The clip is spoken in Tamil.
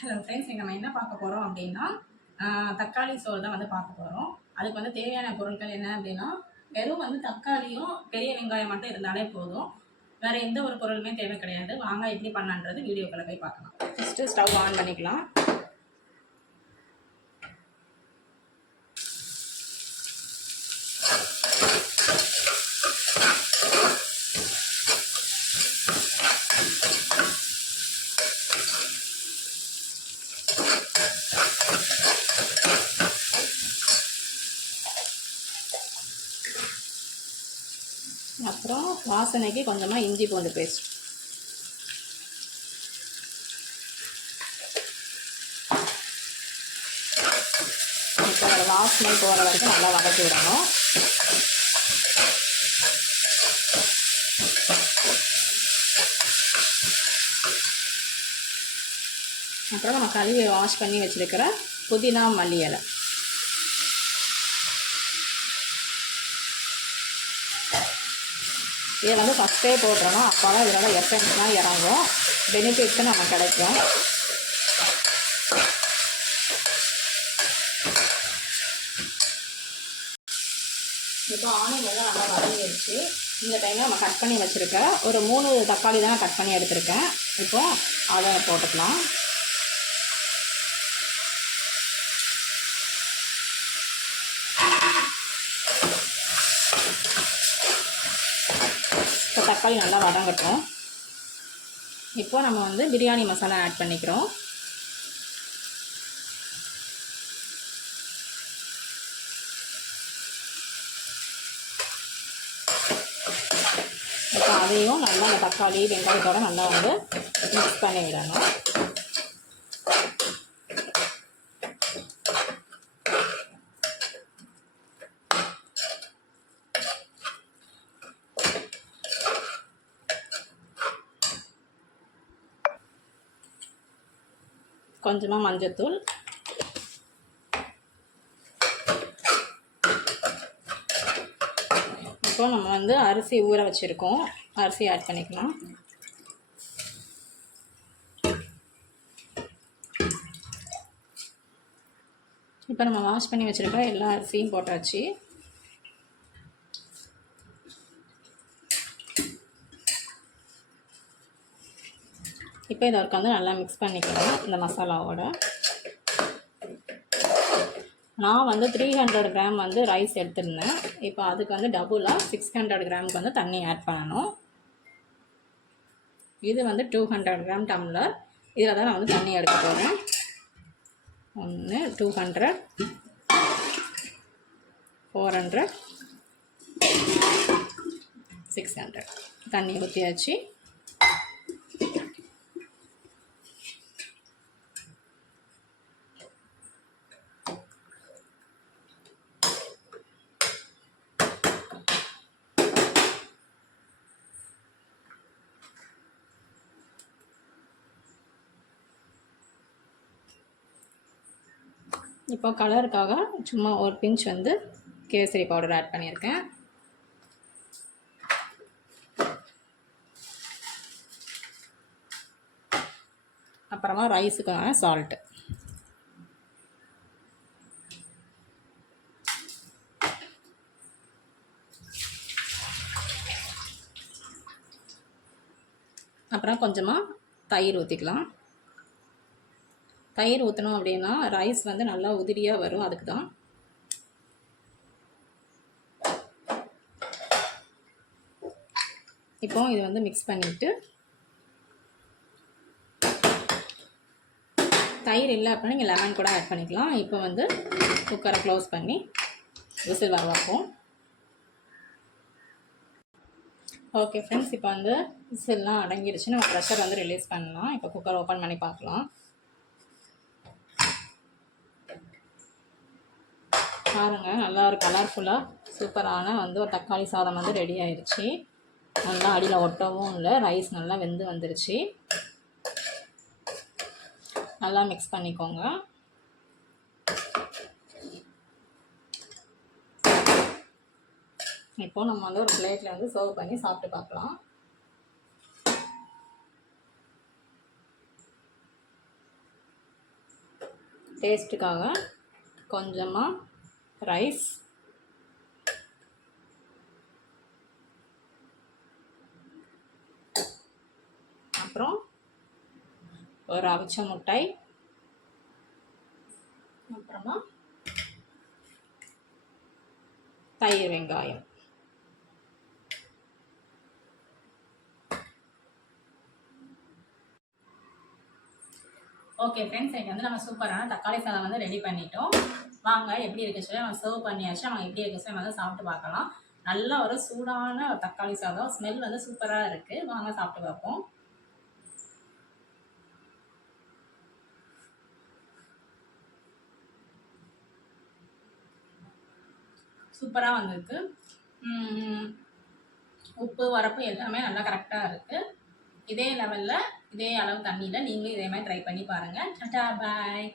ஹலோ ஃப்ரெண்ட்ஸ் இங்கே நம்ம என்ன பார்க்க போகிறோம் அப்படின்னா தக்காளி சோறு தான் வந்து பார்க்க போகிறோம் அதுக்கு வந்து தேவையான பொருட்கள் என்ன அப்படின்னா வெறும் வந்து தக்காளியும் பெரிய வெங்காயம் மட்டும் இருந்தாலே போதும். வேறு எந்த ஒரு பொருளுமே தேவை கிடையாது. வாங்க எப்படி பண்ணலான்றது வீடியோக்களை போய் பார்க்கலாம். ஃபஸ்ட்டு ஸ்டவ் ஆன் பண்ணிக்கலாம். அப்புறம் வாசனைக்கு கொஞ்சமாக இஞ்சி பூண்டு பேஸ்ட். இப்போ வாசனை போகிற வரைக்கும் நல்லா வதக்கி விடணும். அப்புறம் நம்ம கழுவி வாஷ் பண்ணி வச்சுருக்கிற புதினா மல்லி இலை. இதை வந்து ஃபஸ்ட்டே போட்டுறணும். அப்போ தான் இதோட எஃபெக்ட்ஸ்லாம் இறங்கும். பெனிஃபிட்ஸும் நமக்கு கிடைக்கும். இப்போ ஆனியன் வந்து நல்லா வதங்கிடுச்சு இந்த டைமில் நம்ம கட் பண்ணி வச்சுருக்க ஒரு மூணு தக்காளி தான் நான் கட் பண்ணி எடுத்திருக்கேன். இப்போ அதை போட்டுக்கலாம் இப்போ தக்காளி நல்லா வதங்கட்டும் இப்போ நம்ம வந்து பிரியாணி மசாலா ஆட் பண்ணிக்கிறோம். இப்போ அதையும் நல்லா அந்த தக்காளி வெங்காயத்தோடு நல்லா வந்து மிக்ஸ் பண்ணி விடணும். கொஞ்சமாக மஞ்சத்தூள். இப்போ நம்ம வந்து அரிசி ஊற வச்சுருக்கோம். அரிசி ஆட் பண்ணிக்கலாம். இப்போ நம்ம வாஷ் பண்ணி வச்சுருக்க எல்லா அரிசியும் போட்டாச்சு. இப்போ இதை வந்து நல்லா மிக்ஸ் பண்ணிக்கலாம் இந்த மசாலாவோட. நான் வந்து த்ரீ ஹண்ட்ரட் கிராம் வந்து ரைஸ் எடுத்திருந்தேன். இப்போ அதுக்கு வந்து டபுளாக சிக்ஸ் ஹண்ட்ரட் கிராமுக்கு வந்து தண்ணி ஆட் பண்ணணும். இது வந்து டூ ஹண்ட்ரட் கிராம் டம்ளர் இதில் தான் நான் வந்து தண்ணி எடுக்க போகிறேன் ஒன்று two hundred four hundred six hundred தண்ணி ஊற்றியாச்சு இப்போ கலருக்காக சும்மா ஒரு பிஞ்ச் வந்து கேசரி பவுடர் ஆட் பண்ணியிருக்கேன். அப்புறமா ரைஸுக்கான சால்ட்டு அப்புறம் கொஞ்சமாக தயிர் ஊற்றிக்கலாம் தயிர் ஊற்றணும் அப்படின்னா ரைஸ் வந்து நல்லா உதிரியாக வரும் அதுக்கு தான் இப்போ இது வந்து மிக்ஸ் பண்ணிவிட்டு தயிர் இல்லை அப்படின்னா நீங்கள் லெமன் கூட ஆட் பண்ணிக்கலாம். இப்போ வந்து குக்கரை க்ளோஸ் பண்ணி விசில் வர வைப்போம். ஓகே ஃப்ரெண்ட்ஸ் இப்போ வந்து விசில்லாம் அடங்கிடுச்சு நம்ம ப்ரெஷர் வந்து ரிலீஸ் பண்ணலாம். இப்போ குக்கர் ஓப்பன் பண்ணி பார்க்கலாம். பாருங்கள் நல்லா ஒரு கலர்ஃபுல்லாக சூப்பரான வந்து ஒரு தக்காளி சாதம் வந்து ரெடி ஆயிடுச்சு நல்லா அடியில் ஒட்டவும் இல்லை ரைஸ் நல்லா வெந்து வந்துருச்சு. நல்லா மிக்ஸ் பண்ணிக்கோங்க. இப்போ நம்ம வந்து ஒரு பிளேட்டில் வந்து சர்வ் பண்ணி சாப்பிட்டு பார்க்கலாம். டேஸ்ட்டுக்காக கொஞ்சமாக ரைஸ் அப்புறம் ஒரு அவிச்ச முட்டை. அப்புறமா தயிர் வெங்காயம். ஓகே ஃப்ரெண்ட்ஸ் இன்றைக்கி வந்து நம்ம சூப்பரான தக்காளி சாதம் வந்து ரெடி பண்ணிட்டோம். வாங்க எப்படி இருக்க சொல்லி நம்ம சர்வ் பண்ணியாச்சு. நம்ம எப்படி இருக்க சொல்லி நம்ம வந்து சாப்பிட்டு பார்க்கலாம். நல்ல ஒரு சூடான ஒரு தக்காளி சாதம் ஸ்மெல் வந்து சூப்பராக இருக்குது வாங்க சாப்பிட்டு பார்ப்போம். சூப்பராக வந்திருக்கு. உப்பு வரப்பு எல்லாமே நல்லா கரெக்டாக இருக்குது இதே லெவலில் இதே அளவு தண்ணியில் நீங்களும் இதே மாதிரி ட்ரை பண்ணி பாருங்கள் டாட்டா பாய்